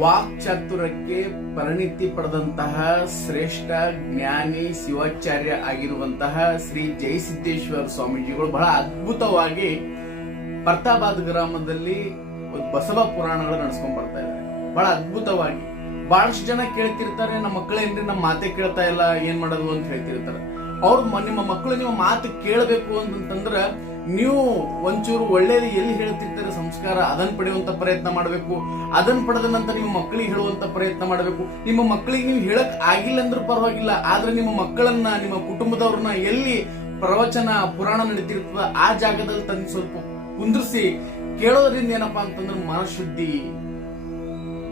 ವಾಕ್ಚಾತುರ್ಯಕ್ಕೆ ಪರಿಣಿತಿ ಪಡೆದಂತಹ ಶ್ರೇಷ್ಠ ಜ್ಞಾನಿ ಶಿವಾಚಾರ್ಯ ಆಗಿರುವಂತಹ ಶ್ರೀ ಜಯಸಿದ್ದೇಶ್ವರ ಸ್ವಾಮೀಜಿಗಳು ಬಹಳ ಅದ್ಭುತವಾಗಿ ಪರ್ತಾಬಾದ್ ಗ್ರಾಮದಲ್ಲಿ ಒಂದು ಬಸವ ಪುರಾಣಗಳು ನಡೆಸ್ಕೊಂಡ್ ಬರ್ತಾ ಇದ್ದಾರೆ. ಬಹಳ ಅದ್ಭುತವಾಗಿ ಬಹಳಷ್ಟು ಜನ ಕೇಳ್ತಿರ್ತಾರೆ, ನಮ್ಮ ಮಕ್ಕಳೇನ್ರಿ ನಮ್ಮ ಮಾತೆ ಕೇಳ್ತಾ ಇಲ್ಲ, ಏನ್ ಮಾಡೋದು ಅಂತ ಹೇಳ್ತಿರ್ತಾರೆ. ಅವ್ರು ನಿಮ್ಮ ಮಕ್ಕಳು ನಿಮ್ಮ ಮಾತು ಕೇಳಬೇಕು ಅಂತಂದ್ರ ನೀವು ಒಂಚೂರು ಒಳ್ಳೇದು ಎಲ್ಲಿ ಹೇಳ್ತಿರ್ತಾರೆ ಸಂಸ್ಕಾರ ಅದನ್ನ ಪಡೆಯುವಂತ ಪ್ರಯತ್ನ ಮಾಡಬೇಕು. ಅದನ್ನ ಪಡೆದ ನಂತರ ನಿಮ್ಮ ಮಕ್ಕಳಿಗೆ ಹೇಳುವಂತ ಪ್ರಯತ್ನ ಮಾಡಬೇಕು. ನಿಮ್ಮ ಮಕ್ಕಳಿಗೆ ನೀವು ಹೇಳಕ್ ಆಗಿಲ್ಲ ಅಂದ್ರೂ ಪರವಾಗಿಲ್ಲ, ಆದ್ರೆ ನಿಮ್ಮ ಮಕ್ಕಳನ್ನ ನಿಮ್ಮ ಕುಟುಂಬದವ್ರನ್ನ ಎಲ್ಲಿ ಪ್ರವಚನ ಪುರಾಣ ನಡೀತಿರ್ತದ ಆ ಜಾಗದಲ್ಲಿ ತಂದು ಸ್ವಲ್ಪ ಕುಂದ್ರಿಸಿ ಕೇಳೋದ್ರಿಂದ ಏನಪ್ಪಾ ಅಂತಂದ್ರೆ ಮನಶುದ್ಧಿ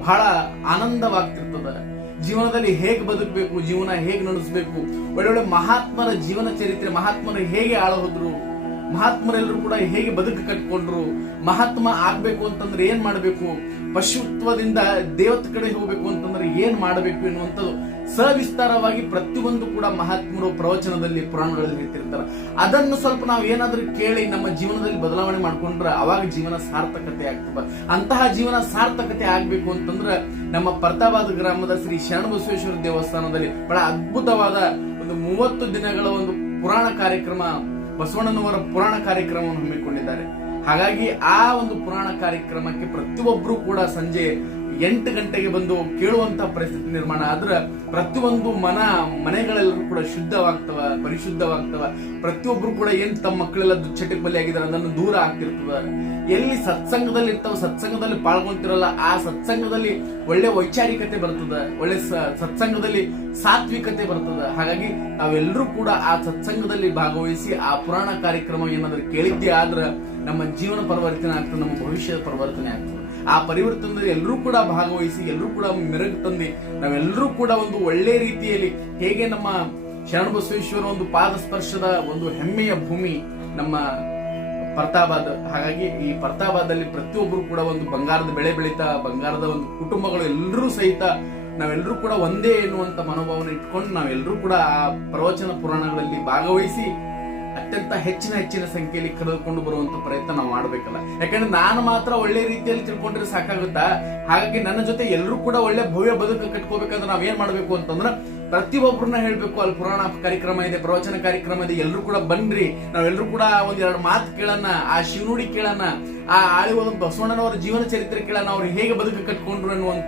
ಬಹಳ ಆನಂದವಾಗ್ತಿರ್ತದ. ಜೀವನದಲ್ಲಿ ಹೇಗೆ ಬದುಕಬೇಕು, ಜೀವನ ಹೇಗೆ ನಡೆಸಬೇಕು, ಒಳ್ಳೊಳ್ಳೆ ಮಹಾತ್ಮರ ಜೀವನ ಚರಿತ್ರೆ, ಮಹಾತ್ಮರು ಹೇಗೆ ಆಳೋದ್ರು, ಮಹಾತ್ಮರೆಲ್ಲರೂ ಕೂಡ ಹೇಗೆ ಬದುಕು ಕಟ್ಕೊಂಡ್ರು, ಮಹಾತ್ಮ ಆಗ್ಬೇಕು ಅಂತಂದ್ರೆ ಏನ್ ಮಾಡಬೇಕು, ಪಶುತ್ವದಿಂದ ದೇವತೆ ಕಡೆ ಹೋಗ್ಬೇಕು ಅಂತಂದ್ರೆ ಏನ್ ಮಾಡಬೇಕು ಎನ್ನುವಂಥದ್ದು ಸವಿಸ್ತಾರವಾಗಿ ಪ್ರತಿಯೊಂದು ಕೂಡ ಮಹಾತ್ಮರು ಪ್ರವಚನದಲ್ಲಿ ಪುರಾಣಗಳಲ್ಲಿ ಹೇಳ್ತಿರ್ತಾರೆ. ಅದನ್ನು ಸ್ವಲ್ಪ ನಾವು ಏನಾದ್ರೂ ಕೇಳಿ ನಮ್ಮ ಜೀವನದಲ್ಲಿ ಬದಲಾವಣೆ ಮಾಡ್ಕೊಂಡ್ರೆ ಅವಾಗ ಜೀವನ ಸಾರ್ಥಕತೆ ಆಗ್ತದೆ. ಅಂತಹ ಜೀವನ ಸಾರ್ಥಕತೆ ಆಗ್ಬೇಕು ಅಂತಂದ್ರೆ ನಮ್ಮ ಪರ್ತಾಬಾದ್ ಗ್ರಾಮದ ಶ್ರೀ ಶರಣಬಸವೇಶ್ವರ ದೇವಸ್ಥಾನದಲ್ಲಿ ಬಹಳ ಅದ್ಭುತವಾದ ಒಂದು 30 ದಿನಗಳ ಒಂದು ಪುರಾಣ ಕಾರ್ಯಕ್ರಮ, ಬಸವಣ್ಣನವರ ಪುರಾಣ ಕಾರ್ಯಕ್ರಮವನ್ನು ಹಮ್ಮಿಕೊಂಡಿದ್ದಾರೆ. ಹಾಗಾಗಿ ಆ ಒಂದು ಪುರಾಣ ಕಾರ್ಯಕ್ರಮಕ್ಕೆ ಪ್ರತಿಯೊಬ್ಬರು ಕೂಡ ಸಂಜೆ 8 ಗಂಟೆಗೆ ಬಂದು ಕೇಳುವಂತ ಪರಿಸ್ಥಿತಿ ನಿರ್ಮಾಣ ಆದ್ರೆ ಪ್ರತಿಯೊಂದು ಮನೆಗಳೆಲ್ಲರೂ ಕೂಡ ಶುದ್ಧವಾಗ್ತವ, ಪರಿಶುದ್ಧವಾಗ್ತವ. ಪ್ರತಿಯೊಬ್ರು ಕೂಡ ಏನ್ ತಮ್ಮ ಮಕ್ಕಳೆಲ್ಲ ದುಶ್ಚಟಕ್ಕೆ ಬಲಿ ಆಗಿದ್ದಾರೆ ಅದನ್ನು ದೂರ ಆಗ್ತಿರ್ತದ. ಎಲ್ಲಿ ಸತ್ಸಂಗದಲ್ಲಿ ಇರ್ತಾವ, ಸತ್ಸಂಗದಲ್ಲಿ ಪಾಲ್ಗೊಂತಿರಲ್ಲ, ಆ ಸತ್ಸಂಗದಲ್ಲಿ ಒಳ್ಳೆ ವೈಚಾರಿಕತೆ ಬರ್ತದ, ಒಳ್ಳೆ ಸತ್ಸಂಗದಲ್ಲಿ ಸಾತ್ವಿಕತೆ ಬರ್ತದ. ಹಾಗಾಗಿ ನಾವೆಲ್ಲರೂ ಕೂಡ ಆ ಸತ್ಸಂಗದಲ್ಲಿ ಭಾಗವಹಿಸಿ ಆ ಪುರಾಣ ಕಾರ್ಯಕ್ರಮ ಏನಾದ್ರೂ ಕೇಳಿದ್ದೇ ಆದ್ರೆ ನಮ್ಮ ಜೀವನ ಪರಿವರ್ತನೆ ಆಗ್ತದೆ, ನಮ್ಮ ಭವಿಷ್ಯದ ಪರಿವರ್ತನೆ ಆಗ್ತದೆ. ಆ ಪರಿವರ್ತನದಲ್ಲಿ ಎಲ್ಲರೂ ಕೂಡ ಭಾಗವಹಿಸಿ ಎಲ್ಲರೂ ಕೂಡ ಮೆರುಗು ತಂದಿ ನಾವೆಲ್ಲರೂ ಕೂಡ ಒಂದು ಒಳ್ಳೆ ರೀತಿಯಲ್ಲಿ ಹೇಗೆ ನಮ್ಮ ಶರಣಬಸವೇಶ್ವರ ಒಂದು ಪಾದ ಸ್ಪರ್ಶದ ಒಂದು ಹೆಮ್ಮೆಯ ಭೂಮಿ ನಮ್ಮ ಪರ್ತಾಬಾದ್. ಹಾಗಾಗಿ ಈ ಪರ್ತಾಬಾದಲ್ಲಿ ಪ್ರತಿಯೊಬ್ಬರು ಕೂಡ ಒಂದು ಬಂಗಾರದ ಬೆಳೆ ಬೆಳೀತಾ, ಬಂಗಾರದ ಒಂದು ಕುಟುಂಬಗಳು ಎಲ್ಲರೂ ಸಹಿತ ನಾವೆಲ್ಲರೂ ಕೂಡ ಒಂದೇ ಎನ್ನುವಂತ ಮನೋಭಾವನೆ ಇಟ್ಕೊಂಡು ನಾವೆಲ್ಲರೂ ಕೂಡ ಆ ಪ್ರವಚನ ಪುರಾಣಗಳಲ್ಲಿ ಭಾಗವಹಿಸಿ ಅತ್ಯಂತ ಹೆಚ್ಚಿನ ಸಂಖ್ಯೆಯಲ್ಲಿ ಕರೆದುಕೊಂಡು ಬರುವಂತ ಪ್ರಯತ್ನ ನಾವು ಮಾಡ್ಬೇಕಲ್ಲ. ಯಾಕಂದ್ರೆ ನಾನು ಮಾತ್ರ ಒಳ್ಳೆ ರೀತಿಯಲ್ಲಿ ತಿಳ್ಕೊಂಡ್ರೆ ಸಾಕಾಗುತ್ತಾ? ಹಾಗಾಗಿ ನನ್ನ ಜೊತೆ ಎಲ್ಲರೂ ಕೂಡ ಒಳ್ಳೆ ಭವ್ಯ ಬದುಕು ಕಟ್ಕೋಬೇಕಂದ್ರೆ ನಾವೇನ್ ಮಾಡ್ಬೇಕು ಅಂತಂದ್ರೆ ಪ್ರತಿಯೊಬ್ಬರನ್ನ ಹೇಳ್ಬೇಕು, ಅಲ್ಲಿ ಪುರಾಣ ಕಾರ್ಯಕ್ರಮ ಇದೆ, ಪ್ರವಚನ ಕಾರ್ಯಕ್ರಮ ಇದೆ, ಎಲ್ಲರೂ ಕೂಡ ಬನ್ರಿ, ನಾವೆಲ್ಲರೂ ಕೂಡ ಒಂದೆರಡು ಮಾತು ಕೇಳೋಣ, ಆ ಶಿವನುಡಿ ಕೇಳೋಣ, ಆ ಆಳಿ ಒಂದು ಬಸವಣ್ಣನವರ ಜೀವನ ಚರಿತ್ರೆ ಕೇಳೋಣ, ಅವ್ರು ಹೇಗೆ ಬದುಕು ಕಟ್ಕೊಂಡ್ರು ಅನ್ನುವಂತ